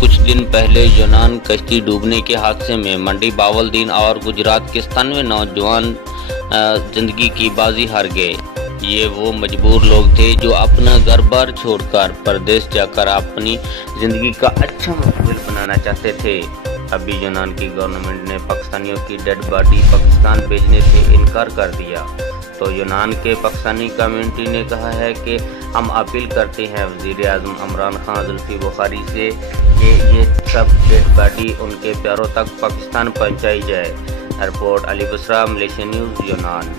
कुछ दिन पहले यूनान कश्ती डूबने के हादसे में मंडी बावलदीन और गुजरात के 97 नौजवान जिंदगी की बाजी हार गए। ये वो मजबूर लोग थे जो अपना घर बार छोड़कर परदेश जाकर अपनी जिंदगी का अच्छा मुस्तकबिल बनाना चाहते थे। अभी यूनान की गवर्नमेंट ने पाकिस्तानियों की डेड बॉडी पाकिस्तान भेजने से इनकार कर दिया। तो यूनान के पाकिस्तानी कम्युनिटी ने कहा है कि हम अपील करते हैं वज़ीर आज़म इमरान खान जुल्फ़ी बुखारी से कि ये सब डेड बॉडी उनके प्यारों तक पाकिस्तान पहुंचाई जाए। Report Ali Busra, Malaysia news, यूनान।